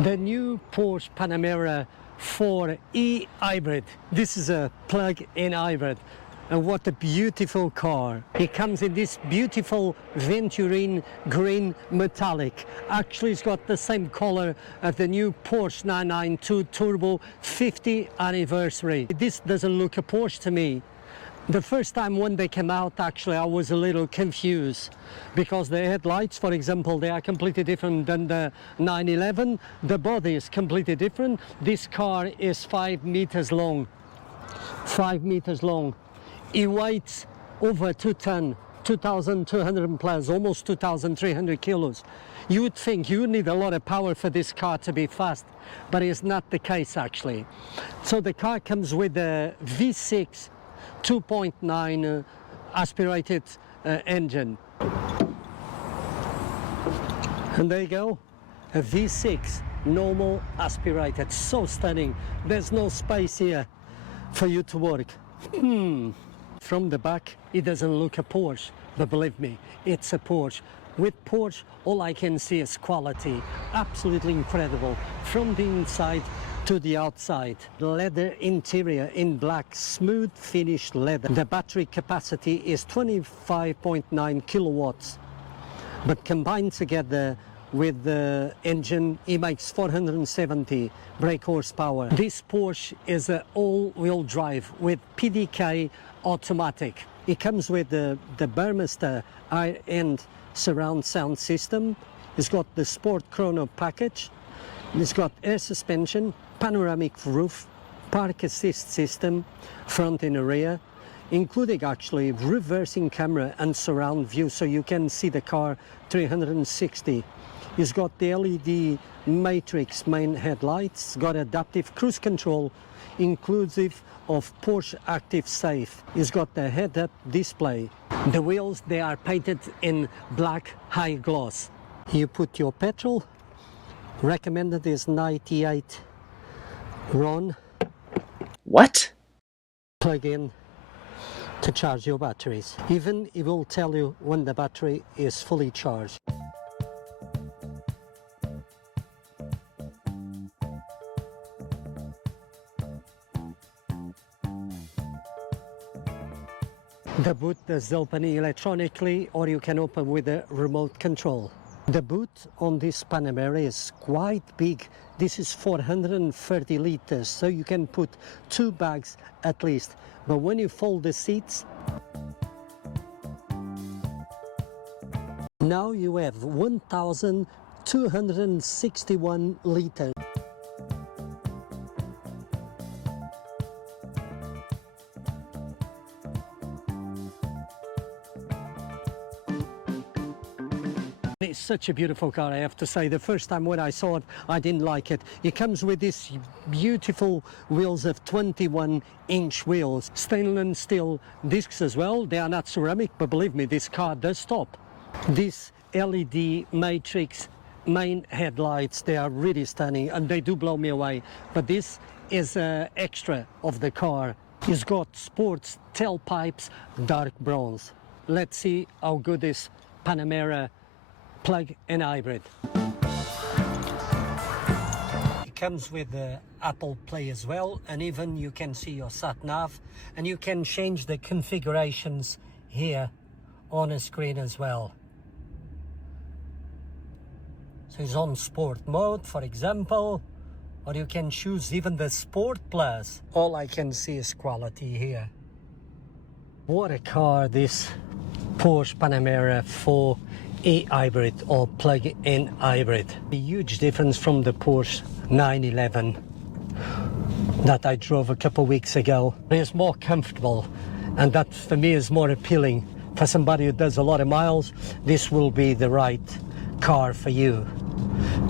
The new Porsche Panamera 4e hybrid. This is a plug-in hybrid. And what a beautiful car. It comes in this beautiful Venturine green metallic. Actually, it's got the same color as the new Porsche 992 Turbo 50th anniversary. This doesn't look a Porsche to me. The first time when they came out, actually, I was a little confused because the headlights, for example, they are completely different than the 911. The body is completely different. This car is 5 meters long. 5 meters long. It weighs over 2 tons, 2,200 plus, almost 2,300 kilos. You would think you need a lot of power for this car to be fast, but it's not the case actually. So the car comes with a V6 2.9 aspirated engine. And there you go, a V6 normal aspirated. So stunning. There's no space here for you to work. From the back it doesn't look a Porsche, but believe me, it's a Porsche. With Porsche, all I can see is quality. Absolutely incredible. From the inside to the outside. The leather interior in black, smooth finished leather. The battery capacity is 25.9 kilowatts. But combined together with the engine, it makes 470 brake horsepower. This Porsche is an all-wheel drive with PDK automatic. It comes with the Burmester high-end surround sound system. It's got the Sport Chrono package. It's got air suspension, panoramic roof, park assist system, front and rear, including actually reversing camera and surround view, so you can see the car 360. It's got the LED matrix main headlights, got adaptive cruise control, inclusive of Porsche Active Safe. It's got the head-up display. The wheels, they are painted in black high gloss. You put your petrol, recommended is 98 RON. What? Plug in to charge your batteries. Even it will tell you when the battery is fully charged. The boot does open electronically, or you can open with a remote control. The boot on this Panamera is quite big. This is 430 liters, so you can put 2 bags at least. But when you fold the seats, now you have 1,261 liters. It's such a beautiful car, I have to say. The first time when I saw it, I didn't like it. It comes with these beautiful wheels of 21-inch wheels. Stainless steel discs as well. They are not ceramic, but believe me, this car does stop. These LED matrix main headlights, they are really stunning and they do blow me away. But this is an extra of the car. It's got sports tailpipes, dark bronze. Let's see how good this Panamera plug-in hybrid. It comes with the Apple Play as well, and even you can see your sat nav, and you can change the configurations here on a screen as well. So it's on sport mode, for example, or you can choose even the Sport Plus. All I can see is quality here. What a car, this Porsche Panamera 4e hybrid or plug-in hybrid. A huge difference from the Porsche 911 that I drove a couple of weeks ago. It's more comfortable, and that for me is more appealing. For somebody who does a lot of miles, this will be the right car for you.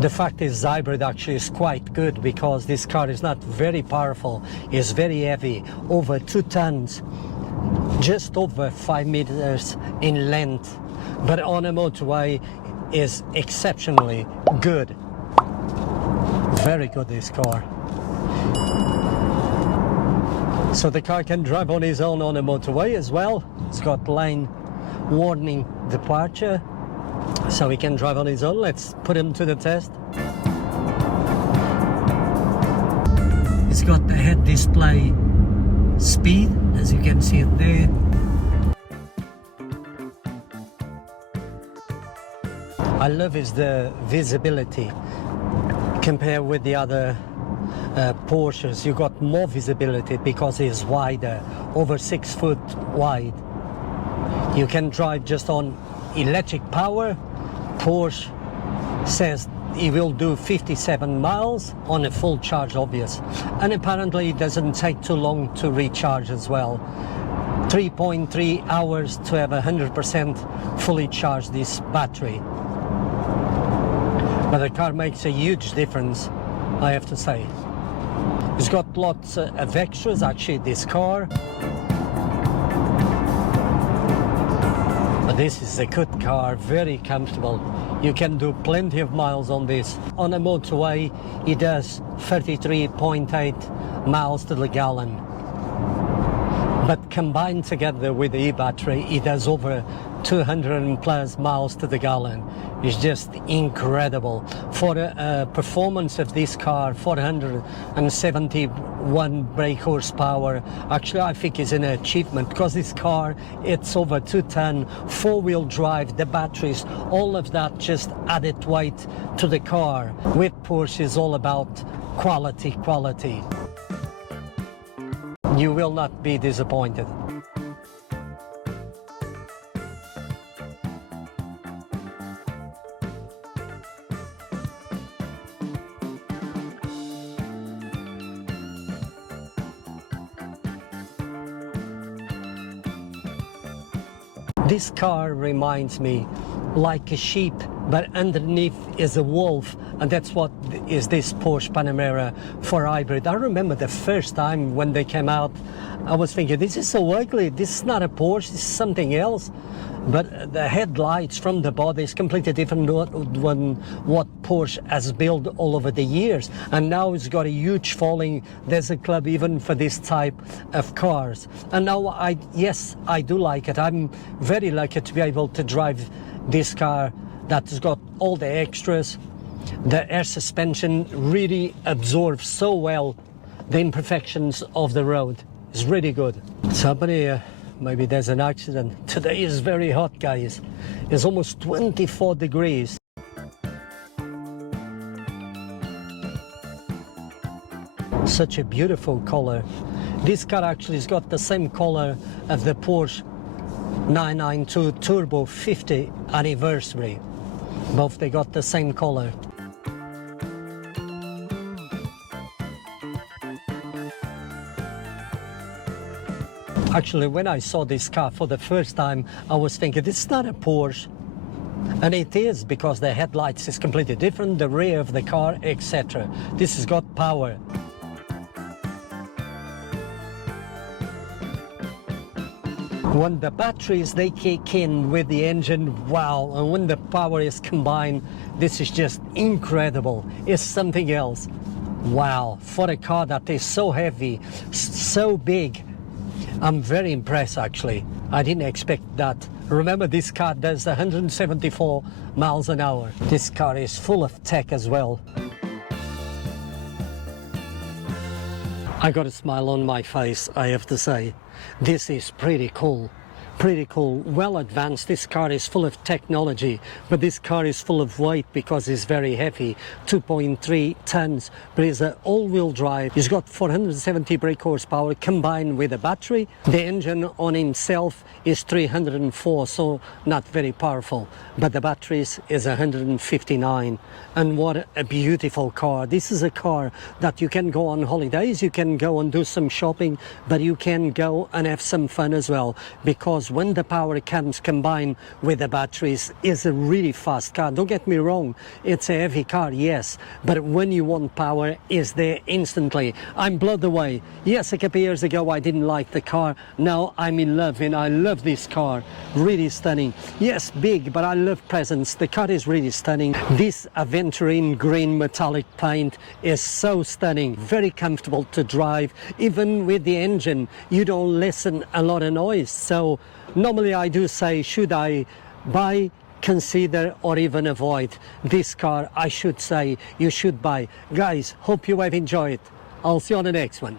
The fact is hybrid actually is quite good because this car is not very powerful, it's very heavy, over 2 tons, just over 5 meters in length, but on a motorway is exceptionally good. Very good, this car. So the car can drive on its own on a motorway as well. It's got lane warning departure, so he can drive on his own. Let's put him to the test. It's got the head display speed, as you can see it there. I love is the visibility compared with the other Porsches. You got more visibility because it's wider, over 6 foot wide. You can drive just on electric power. Porsche says it will do 57 miles on a full charge, obvious, and apparently it doesn't take too long to recharge as well. 3.3 hours to have 100% fully charged this battery. But the car makes a huge difference, I have to say. It's got lots of extras, actually, this car. But this is a good car, very comfortable. You can do plenty of miles on this. On a motorway, it does 33.8 miles to the gallon. But combined together with the e-battery, it does over 200 plus miles to the gallon. It's just incredible. For the performance of this car, 471 brake horsepower, actually I think is an achievement, because this car, it's over 2 ton, four-wheel drive, the batteries, all of that just added weight to the car. With Porsche, is all about quality. You will not be disappointed. This car reminds me like a sheep, but underneath is a wolf, and that's what is this Porsche Panamera for hybrid. I remember the first time when they came out, I was thinking, this is so ugly, this is not a Porsche, this is something else. But the headlights from the body is completely different than what Porsche has built all over the years. And now it's got a huge following. There's a club even for this type of cars. And now, yes, I do like it. I'm very lucky to be able to drive this car that's got all the extras. The air suspension really absorbs so well the imperfections of the road. It's really good. Somebody, maybe there's an accident. Today is very hot, guys. It's almost 24 degrees. Such a beautiful color. This car actually has got the same color of the Porsche 992 Turbo 50 anniversary. Both they got the same color. Actually, when I saw this car for the first time, I was thinking, this is not a Porsche. And it is, because the headlights is completely different, the rear of the car, etc. This has got power. When the batteries, they kick in with the engine, wow, and when the power is combined, this is just incredible. It's something else. Wow, for a car that is so heavy, so big, I'm very impressed actually. I didn't expect that. Remember, this car does 174 miles an hour. This car is full of tech as well. I got a smile on my face, I have to say. This is pretty cool. Pretty cool, well advanced. This car is full of technology, but this car is full of weight because it's very heavy, 2.3 tons, but it's an all-wheel drive. It's got 470 brake horsepower combined with a battery. The engine on himself is 304, so not very powerful, but the batteries is 159. And what a beautiful car. This is a car that you can go on holidays, you can go and do some shopping, but you can go and have some fun as well, because when the power comes combined with the batteries, is a really fast car. Don't get me wrong, it's a heavy car, yes, but when you want power, it's there instantly. I'm blown away. Yes, a couple years ago I didn't like the car. Now I'm in love, and I love this car. Really stunning. Yes, big, but I love presence. The car is really stunning. This aventurine green metallic paint is so stunning. Very comfortable to drive. Even with the engine, you don't listen a lot of noise. So normally I do say, should I buy, consider, or even avoid this car? I should say you should buy. Guys, hope you have enjoyed. I'll see you on the next one.